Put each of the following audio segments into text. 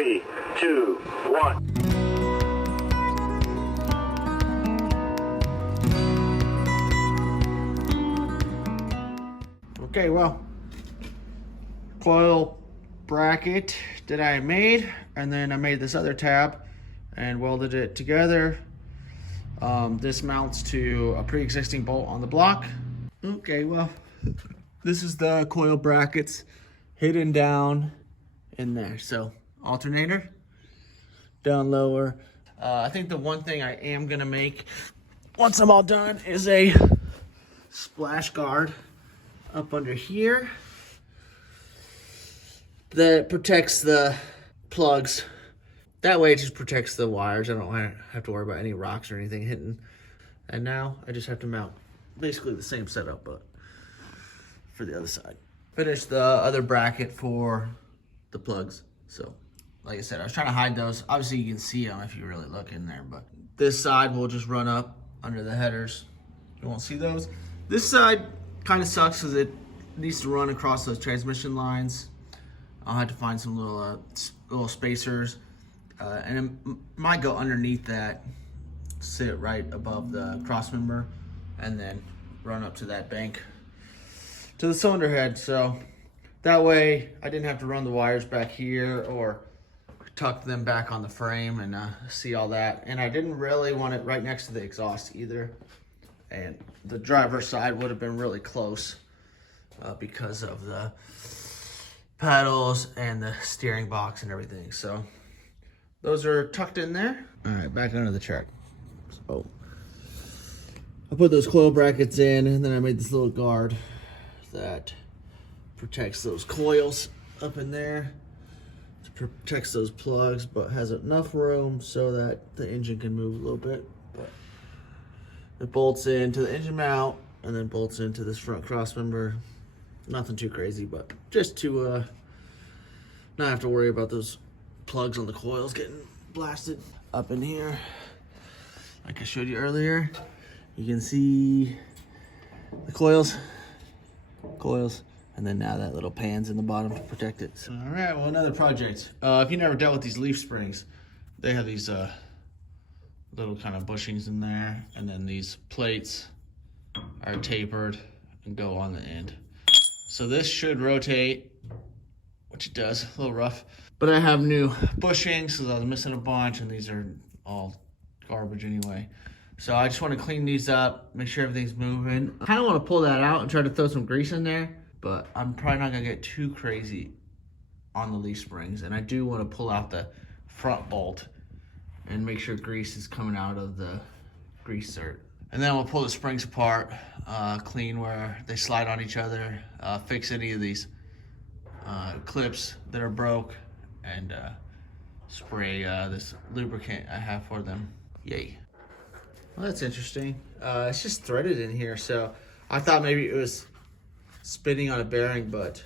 3, 2, 1. Okay, well, coil bracket that I made, and then I made this other tab and welded it together. This mounts to a pre-existing bolt on the block. Okay, well, this is the coil brackets hidden down in there. So alternator down lower. I think the one thing I am gonna make once I'm all done is a splash guard up under here that protects the plugs. That way it just protects the wires. I don't have to worry about any rocks or anything hitting. And now I just have to mount basically the same setup, but for the other side. Finish the other bracket for the plugs. So like I said, I was trying to hide those. Obviously you can see them if you really look in there, but this side will just run up under the headers. You won't see those. This side kind of sucks because it needs to run across those transmission lines. I'll have to find some little spacers, and it might go underneath that, sit right above the cross member, and then run up to that bank to the cylinder head. So that way I didn't have to run the wires back here or tuck them back on the frame and see all that. And I didn't really want it right next to the exhaust either. And the driver's side would have been really close because of the pedals and the steering box and everything. So those are tucked in there. All right, back under the truck. So I put those coil brackets in, and then I made this little guard that protects those coils up in there, protects those plugs, but has enough room so that the engine can move a little bit. But it bolts into the engine mount and then bolts into this front cross member. Nothing too crazy, but just to not have to worry about those plugs on the coils getting blasted up in here. Like I showed you earlier, you can see the coils, and then now that little pan's in the bottom to protect it. So, all right, well, another project. If you never dealt with these leaf springs, they have these little kind of bushings in there, and then these plates are tapered and go on the end. So this should rotate, which it does, a little rough. But I have new bushings, so I was missing a bunch, and these are all garbage anyway. So I just want to clean these up, make sure everything's moving. I kind of want to pull that out and try to throw some grease in there, but I'm probably not gonna get too crazy on the leaf springs. And I do want to pull out the front bolt and make sure grease is coming out of the grease zert. And then we'll pull the springs apart, clean where they slide on each other, fix any of these clips that are broke, and spray this lubricant I have for them. Yay. Well, that's interesting. It's just threaded in here, so I thought maybe it was spinning on a bearing, but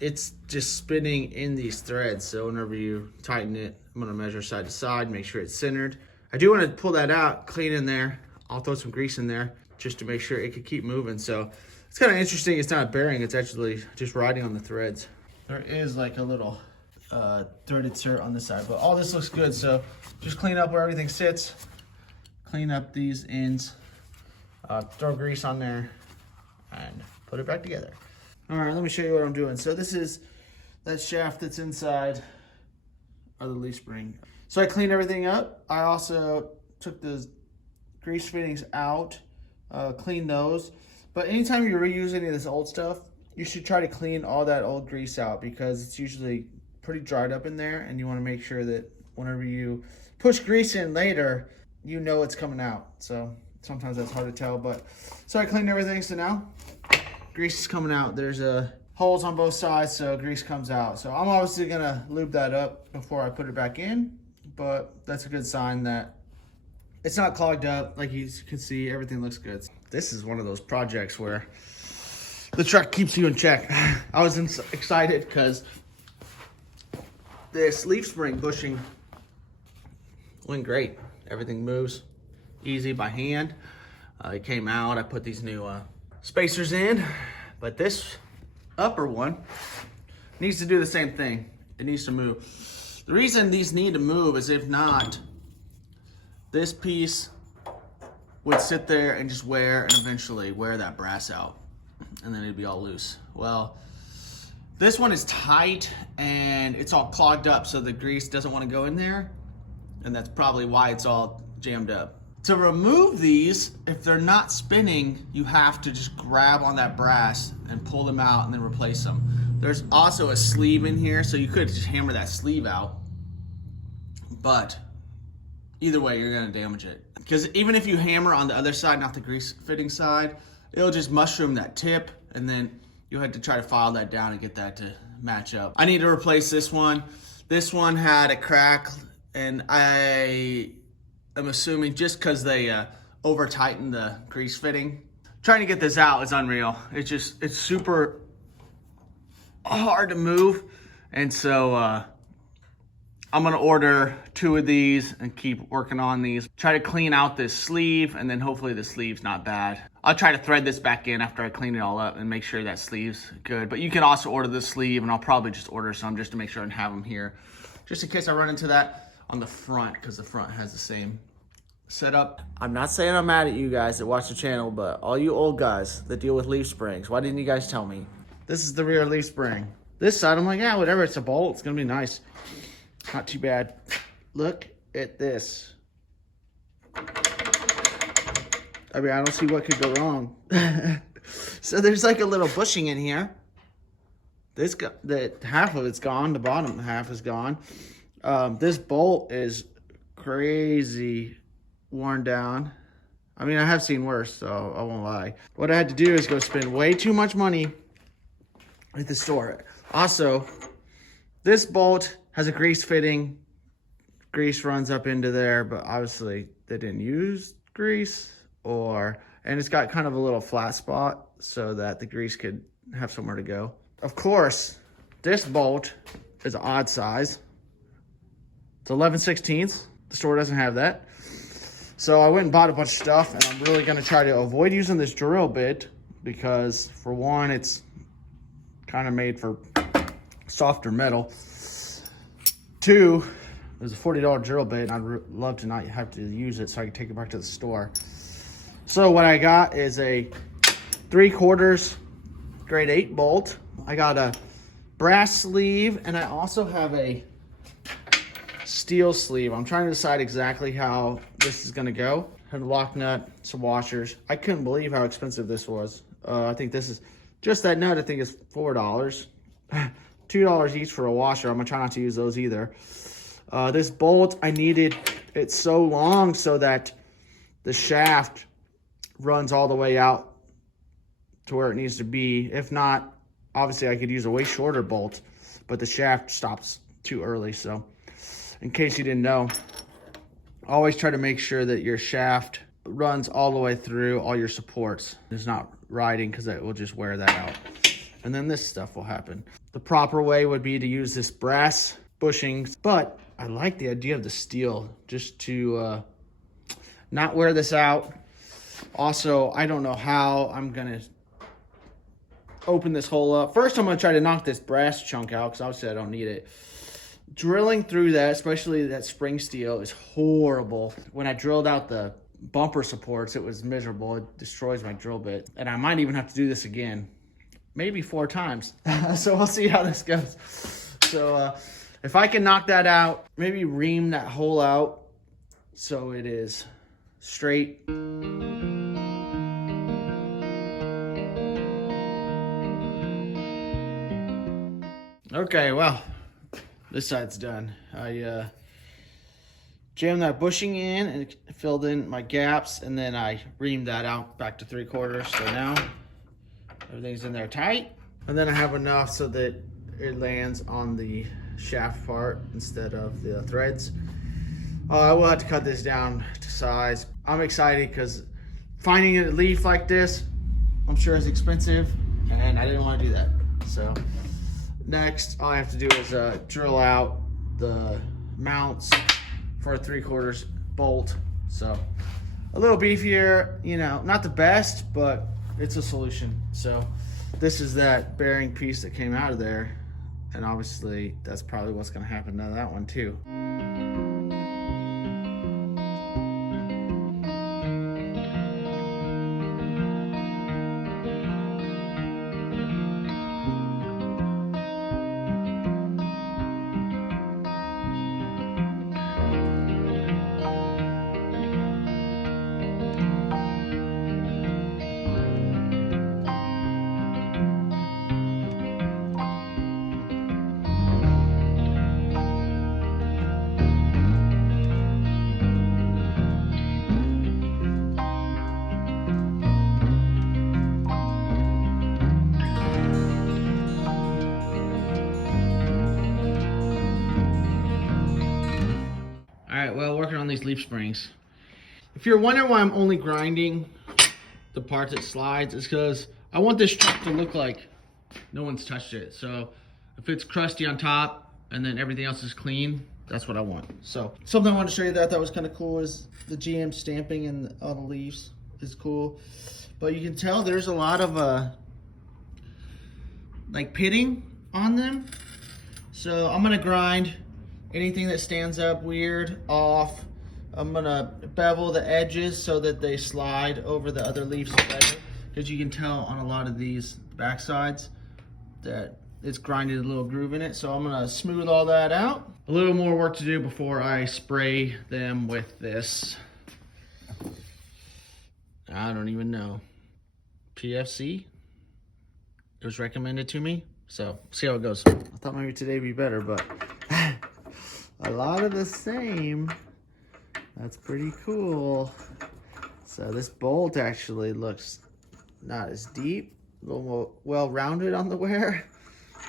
it's just spinning in these threads. So whenever you tighten it, I'm gonna measure side to side, make sure it's centered. I do want to pull that out, clean in there. I'll throw some grease in there just to make sure it could keep moving. So it's kind of interesting. It's not a bearing, it's actually just riding on the threads. There is like a little thread insert on this side, but all this looks good. So just clean up where everything sits, clean up these ends, throw grease on there, and put it back together. All right, let me show you what I'm doing. So this is that shaft that's inside of the leaf spring. So I cleaned everything up. I also took the grease fittings out, clean those. But anytime you reuse any of this old stuff, you should try to clean all that old grease out because it's usually pretty dried up in there, and you want to make sure that whenever you push grease in later, you know it's coming out. So sometimes that's hard to tell, but so I cleaned everything. So now grease is coming out. There's holes on both sides, so grease comes out. So I'm obviously gonna lube that up before I put it back in, but that's a good sign that it's not clogged up. Like you can see, everything looks good. This is one of those projects where the truck keeps you in check. I was excited because this leaf spring bushing went great. Everything moves easy by hand. It came out, I put these new spacers in, but this upper one needs to do the same thing. It needs to move The reason these need to move is if not, this piece would sit there and just wear and eventually wear that brass out. And then it'd be all loose. Well, this one is tight and it's all clogged up, so the grease doesn't want to go in there. And that's probably why it's all jammed up. To remove these, if they're not spinning, you have to just grab on that brass and pull them out and then replace them. There's also a sleeve in here, so you could just hammer that sleeve out. But either way, you're gonna damage it. Because even if you hammer on the other side, not the grease fitting side, it'll just mushroom that tip, and then you'll have to try to file that down and get that to match up. I need to replace this one. This one had a crack, and I am assuming just because they over tightened the grease fitting. Trying to get this out is unreal. It's super hard to move, and so I'm gonna order 2 of these and keep working on these. Try to clean out this sleeve, and then hopefully the sleeve's not bad. I'll try to thread this back in after I clean it all up and make sure that sleeve's good. But you can also order this sleeve, and I'll probably just order some just to make sure and have them here, just in case I run into that on the front, because the front has the same setup. I'm not saying I'm mad at you guys that watch the channel, but all you old guys that deal with leaf springs, why didn't you guys tell me? This is the rear leaf spring. This side, I'm like, yeah, whatever, it's a bolt, it's gonna be nice. Not too bad. Look at this. I mean, I don't see what could go wrong. So there's like a little bushing in here. Half of it's gone, the bottom half is gone. This bolt is crazy worn down. I mean, I have seen worse, so I won't lie. What I had to do is go spend way too much money at the store. Also, this bolt has a grease fitting. Grease runs up into there, but obviously they didn't use grease, and it's got kind of a little flat spot so that the grease could have somewhere to go. Of course, this bolt is an odd size. It's 11/16. The store doesn't have that. So I went and bought a bunch of stuff, and I'm really gonna try to avoid using this drill bit because, for one, it's kind of made for softer metal. 2, there's a $40 drill bit, and I'd love to not have to use it so I can take it back to the store. So what I got is a 3/4 grade 8 bolt. I got a brass sleeve, and I also have a steel sleeve. I'm trying to decide exactly how this is gonna go. Have a lock nut, some washers. I couldn't believe how expensive this was. I think this is, just that nut I think is $4. $2 each for a washer. I'm gonna try not to use those either. This bolt, I needed it so long so that the shaft runs all the way out to where it needs to be. If not, obviously I could use a way shorter bolt, but the shaft stops too early. So in case you didn't know, always try to make sure that your shaft runs all the way through all your supports. It's not riding, because it will just wear that out. And then this stuff will happen. The proper way would be to use this brass bushings, but I like the idea of the steel just to not wear this out. Also, I don't know how I'm gonna open this hole up. First, I'm gonna try to knock this brass chunk out, because obviously I don't need it. Drilling through that, especially that spring steel, is horrible. When I drilled out the bumper supports, it was miserable. It destroys my drill bit. And I might even have to do this again, maybe 4 times. So we'll see how this goes. So if I can knock that out, maybe ream that hole out so it is straight. Okay, well, this side's done. I jammed that bushing in and filled in my gaps, and then I reamed that out back to 3/4. So now everything's in there tight. And then I have enough so that it lands on the shaft part instead of the threads. I will have to cut this down to size. I'm excited because finding a leaf like this, I'm sure is expensive, and I didn't want to do that. So next, all I have to do is drill out the mounts for a 3/4 bolt. So a little beefier, you know, not the best, but it's a solution. So this is that bearing piece that came out of there. And obviously that's probably what's gonna happen to that one too. All right, well, working on these leaf springs. If you're wondering why I'm only grinding the part that slides, it's because I want this truck to look like no one's touched it. So if it's crusty on top and then everything else is clean, that's what I want. So something I wanted to show you that I thought was kind of cool is the GM stamping and all the leaves is cool. But you can tell there's a lot of like pitting on them. So I'm gonna grind anything that stands up weird off. I'm gonna bevel the edges so that they slide over the other leaves better, because you can tell on a lot of these back sides that it's grinded a little groove in it. So I'm gonna smooth all that out. A little more work to do before I spray them with this, I don't even know, PFC. It was recommended to me, so see how it goes. I thought maybe today would be better, but a lot of the same. That's pretty cool. So this bolt actually looks not as deep, a little more well-rounded on the wear,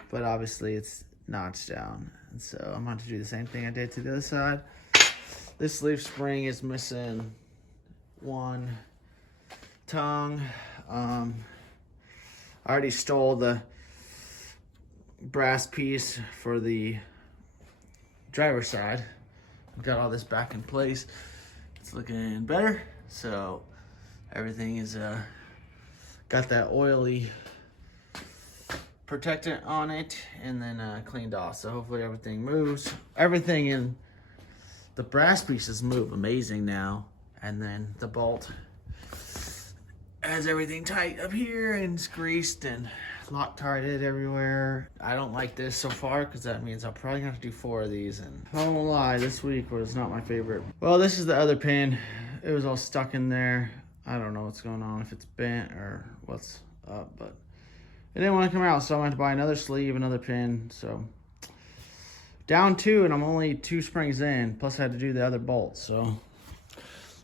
but obviously it's notched down. And so I'm going to do the same thing I did to the other side. This leaf spring is missing one tongue. I already stole the brass piece for the driver's side. Got all this back in place. It's looking better. So everything is got that oily protectant on it and then cleaned off. So hopefully everything moves. Everything in the brass pieces move amazing now. And then the bolt has everything tight up here and it's greased and Loctited everywhere. I don't like this so far because that means I'll probably have to do 4 of these, and I won't lie, this week was not my favorite. Well, this is the other pin. It was all stuck in there. I don't know what's going on, if it's bent or what's up, but it didn't want to come out, so I had to buy another sleeve, another pin. So down 2, and I'm only 2 springs in, plus I had to do the other bolts. So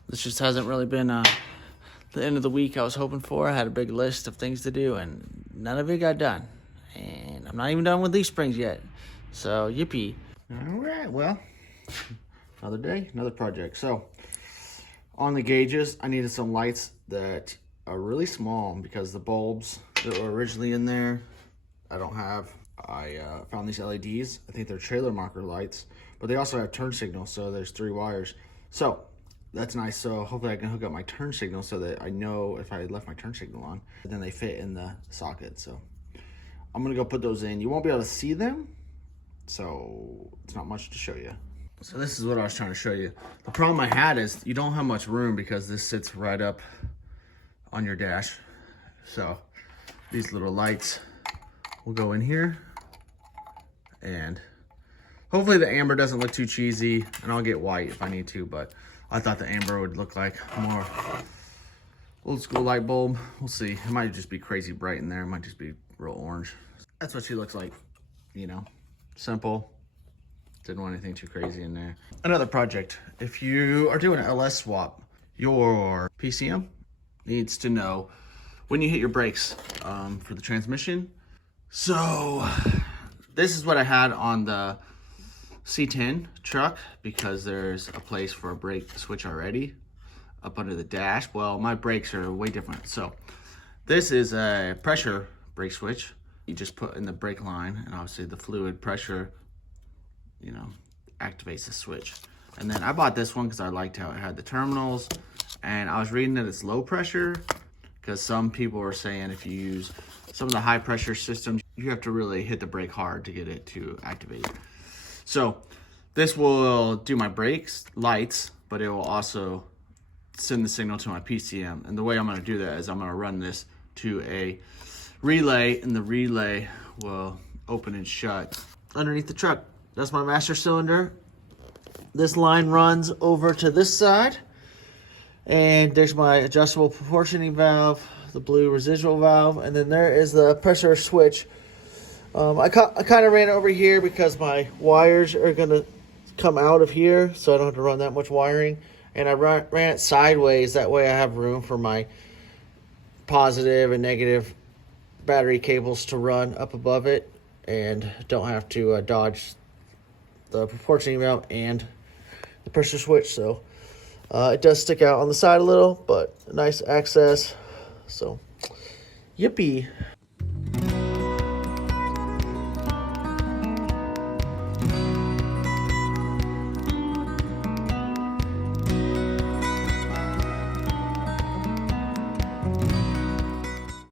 this just hasn't really been the end of the week I was hoping for. I had a big list of things to do, and none of it got done. And I'm not even done with these springs yet. So, yippee. All right, well, another day, another project. So, on the gauges, I needed some lights that are really small because the bulbs that were originally in there, I don't have. I found these LEDs. I think they're trailer marker lights, but they also have turn signal, so there's 3 wires. So, that's nice. So hopefully I can hook up my turn signal so that I know if I left my turn signal on, then they fit in the socket. So I'm gonna go put those in. You won't be able to see them, so it's not much to show you. So this is what I was trying to show you. The problem I had is you don't have much room because this sits right up on your dash. So these little lights will go in here, and hopefully the amber doesn't look too cheesy, and I'll get white if I need to, but I thought the amber would look like more old school light bulb. We'll see. It might just be crazy bright in there. It might just be real orange. That's what she looks like, you know, simple. Didn't want anything too crazy in there. Another project. If you are doing an LS swap, your PCM needs to know when you hit your brakes for the transmission. So this is what I had on the C10 truck, because there's a place for a brake switch already up under the dash. Well, my brakes are way different. So this is a pressure brake switch. You just put in the brake line, and obviously the fluid pressure, you know, activates the switch. And then I bought this one because I liked how it had the terminals, and I was reading that it's low pressure because some people were saying if you use some of the high pressure systems, you have to really hit the brake hard to get it to activate. So this will do my brakes, lights, but it will also send the signal to my PCM. And the way I'm going to do that is I'm going to run this to a relay, and the relay will open and shut underneath the truck. That's my master cylinder. This line runs over to this side, and there's my adjustable proportioning valve, the blue residual valve, and then there is the pressure switch. I kind of ran over here because my wires are going to come out of here, so I don't have to run that much wiring. And I ran it sideways, that way I have room for my positive and negative battery cables to run up above it, and don't have to dodge the proportioning valve and the pressure switch. So it does stick out on the side a little, but nice access. So yippee.